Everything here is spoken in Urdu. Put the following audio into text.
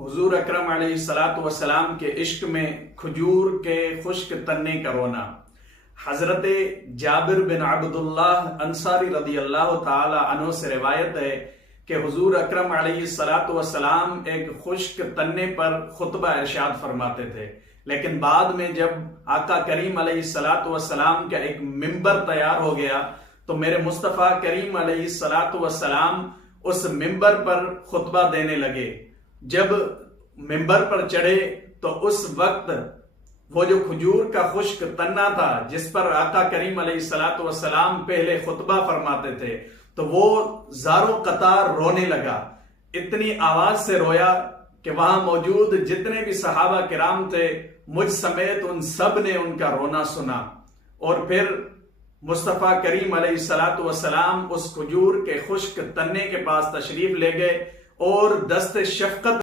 حضور اکرم علیہ الصلاۃ والسلام کے عشق میں کھجور کے خشک تنے کا رونا۔ حضرت جابر بن عبداللہ انصاری رضی اللہ تعالی عنہ سے روایت ہے کہ حضور اکرم علیہ الصلاۃ والسلام ایک خشک تنے پر خطبہ ارشاد فرماتے تھے، لیکن بعد میں جب آقا کریم علیہ الصلاۃ والسلام کا ایک ممبر تیار ہو گیا تو میرے مصطفیٰ کریم علیہ الصلاۃ والسلام اس ممبر پر خطبہ دینے لگے۔ جب ممبر پر چڑھے تو اس وقت وہ جو کھجور کا خشک تنا تھا جس پر آقا کریم علیہ الصلاۃ والسلام پہلے خطبہ فرماتے تھے تو وہ زاروں قطار رونے لگا، اتنی آواز سے رویا کہ وہاں موجود جتنے بھی صحابہ کرام تھے مجھ سمیت ان سب نے ان کا رونا سنا۔ اور پھر مصطفیٰ کریم علیہ الصلاۃ والسلام اس کھجور کے خشک تنے کے پاس تشریف لے گئے اور دست شفقت